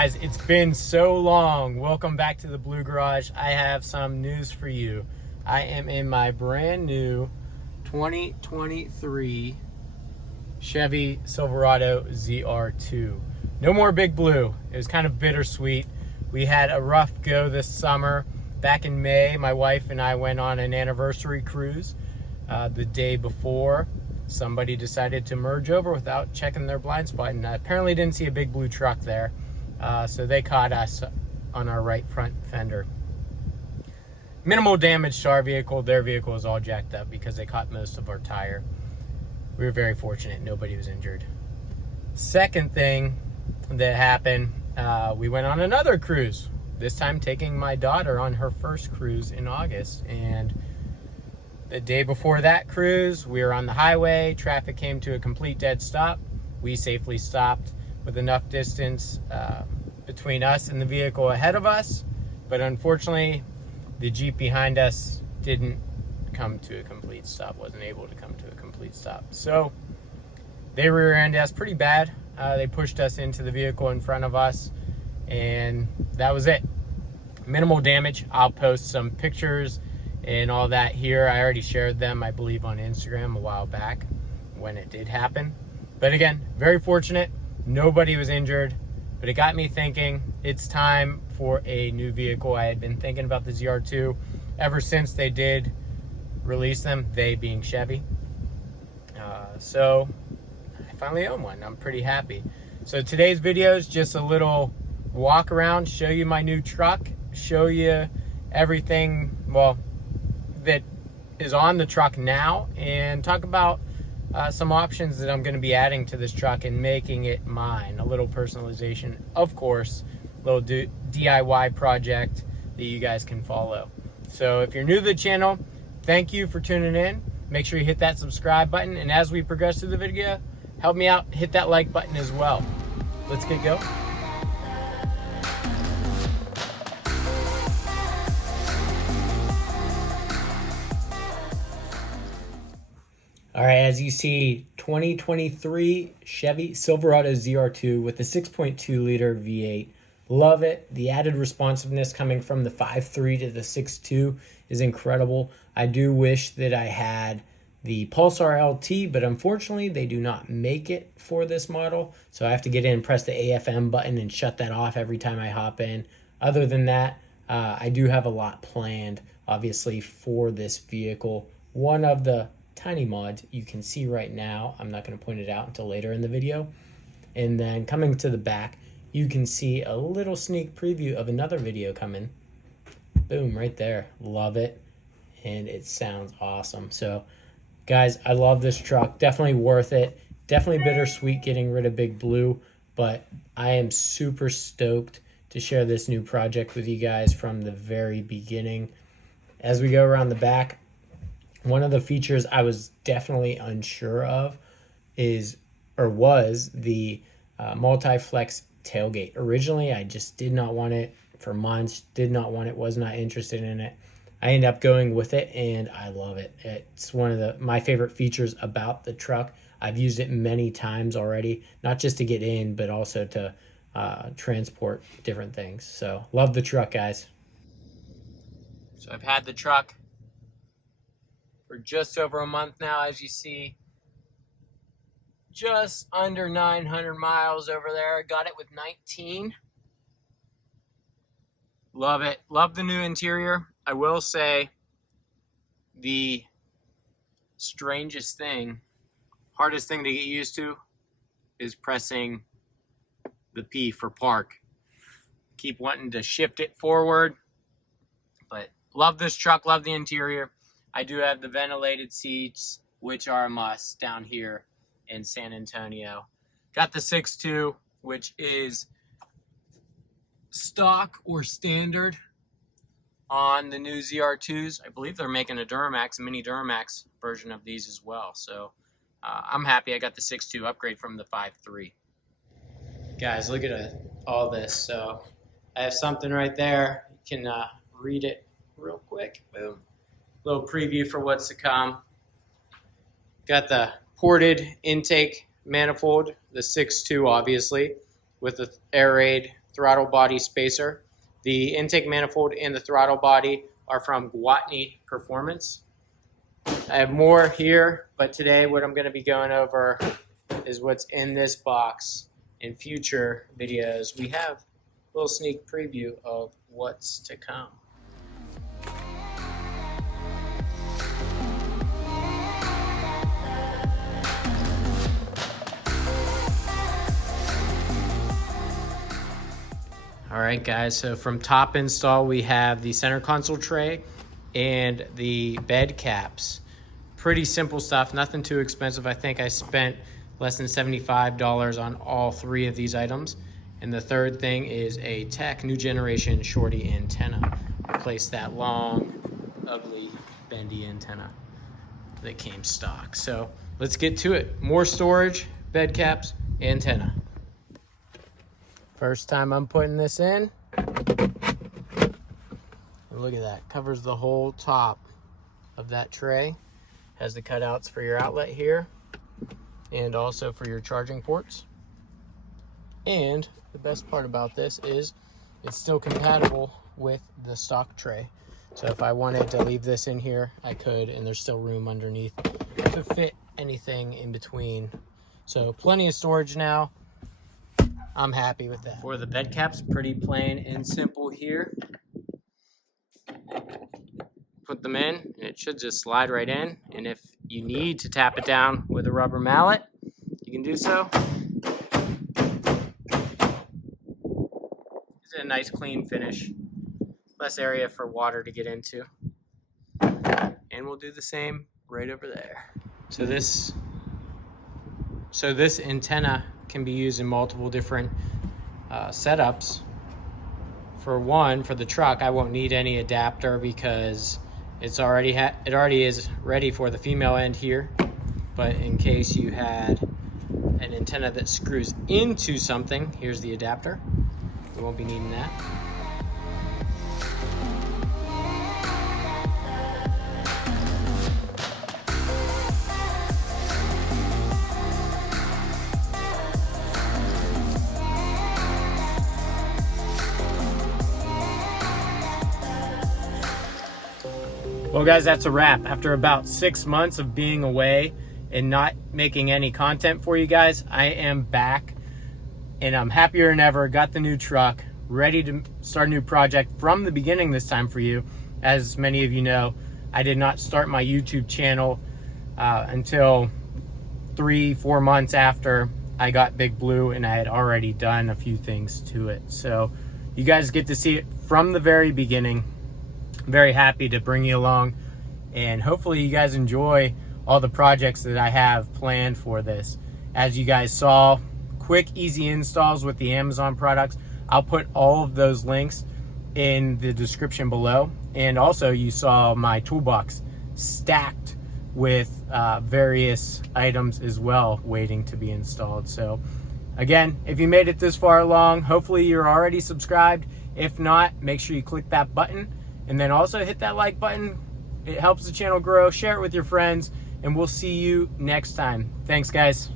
guys, it's been so long. Welcome back to the Blue Garage. I have some news for you. I am in my brand new 2023 Chevy Silverado ZR2. No more Big Blue. It was kind of bittersweet. We had a rough go this summer. Back in May, my wife and I went on an anniversary cruise. The day before, somebody decided to merge over without checking their blind spot, and apparently didn't see a Big Blue truck there. So they caught us on our right front fender. Minimal damage to our vehicle. Their vehicle was all jacked up because they caught most of our tire. We were very fortunate. Nobody was injured. Second thing that happened, we went on another cruise. This time taking my daughter on her first cruise in August. And the day before that cruise, we were on the highway. Traffic came to a complete dead stop. We safely stopped with enough distance between us and the vehicle ahead of us. But unfortunately, the Jeep behind us didn't come to a complete stop, wasn't able to come to a complete stop. So they rear-ended us pretty bad. They pushed us into the vehicle in front of us, and that was it. Minimal damage. I'll post some pictures and all that here. I already shared them, I believe, on Instagram a while back when it did happen. But again, very fortunate. Nobody was injured, but it got me thinking it's time for a new vehicle. I had been thinking about the ZR2 ever since they did release them, they being Chevy. So I finally own one. I'm pretty happy. So today's video is just a little walk around, show you my new truck, show you everything, well, that is on the truck now, and talk about some options that I'm going to be adding to this truck and making it mine. A little personalization, of course, a little DIY project that you guys can follow. So if you're new to the channel, thank you for tuning in. Make sure you hit that subscribe button, and as we progress through the video, help me out, hit that like button as well. Let's get going. All right, as you see, 2023 Chevy Silverado ZR2 with the 6.2 liter V8. Love it. The added responsiveness coming from the 5.3 to the 6.2 is incredible. I do wish that I had the Pulsar LT, but unfortunately they do not make it for this model. So I have to get in and press the AFM button and shut that off every time I hop in. Other than that, I do have a lot planned, obviously, for this vehicle. One of the tiny mods you can see right now, I'm not going to point it out until later in the video. And then coming to the back, you can see a little sneak preview of another video coming. Boom, right there. Love it. And it sounds awesome. So guys, I love this truck. Definitely worth it. Definitely bittersweet getting rid of Big Blue, but I am super stoked to share this new project with you guys from the very beginning. As we go around the back, one of the features I was definitely unsure of was the multi-flex tailgate. Originally, I just did not want it for months, did not want it, was not interested in it. I ended up going with it, and I love it. It's one of my favorite features about the truck. I've used it many times already, not just to get in, but also to transport different things. So love the truck, guys. So I've had the truck for just over a month now, as you see. Just under 900 miles over there. Got it with 19. Love it. Love the new interior. I will say the strangest thing, hardest thing to get used to is pressing the P for park. Keep wanting to shift it forward, but love this truck, love the interior. I do have the ventilated seats, which are a must down here in San Antonio. Got the 6.2, which is stock or standard on the new ZR2s. I believe they're making a Duramax, mini Duramax version of these as well. So I'm happy I got the 6.2 upgrade from the 5.3. Guys, look at all this. So I have something right there. You can read it real quick. Boom. Little preview for what's to come. Got the ported intake manifold, the 6.2 obviously. with the air raid throttle body spacer. The intake manifold and the throttle body are from Gwatney Performance. I have more here, but today what I'm going to be going over is what's in this box. In future videos, we have a little sneak preview of what's to come. All right, guys, so from top install, we have the center console tray and the bed caps. Pretty simple stuff, nothing too expensive. I think I spent less than $75 on all three of these items. And the third thing is a Tech new generation shorty antenna. Replace that long, ugly, bendy antenna that came stock. So let's get to it. More storage, bed caps, antenna. First time I'm putting this in. Look at that, covers the whole top of that tray. Has the cutouts for your outlet here and also for your charging ports. And the best part about this is it's still compatible with the stock tray. So if I wanted to leave this in here, I could, and there's still room underneath to fit anything in between. So plenty of storage now. I'm happy with that. For the bed caps, pretty plain and simple here. Put them in, and it should just slide right in. And if you need to tap it down with a rubber mallet, you can do so. It's a nice clean finish. Less area for water to get into. And we'll do the same right over there. So this antenna can be used in multiple different setups. For one, for the truck, I won't need any adapter because it already is ready for the female end here. But in case you had an antenna that screws into something, here's the adapter. We won't be needing that. Well guys, that's a wrap. After about 6 months of being away and not making any content for you guys, I am back and I'm happier than ever. Got the new truck, ready to start a new project from the beginning this time for you. As many of you know, I did not start my YouTube channel until 3-4 months after I got Big Blue, and I had already done a few things to it. So you guys get to see it from the very beginning. Very happy to bring you along, and hopefully you guys enjoy all the projects that I have planned for this. As you guys saw, quick easy installs with the Amazon products. I'll put all of those links in the description below, and also you saw my toolbox stacked with various items as well waiting to be installed. So again, if you made it this far along, hopefully you're already subscribed. If not, make sure you click that button. And then also hit that like button. It helps the channel grow. Share it with your friends. And we'll see you next time. Thanks, guys.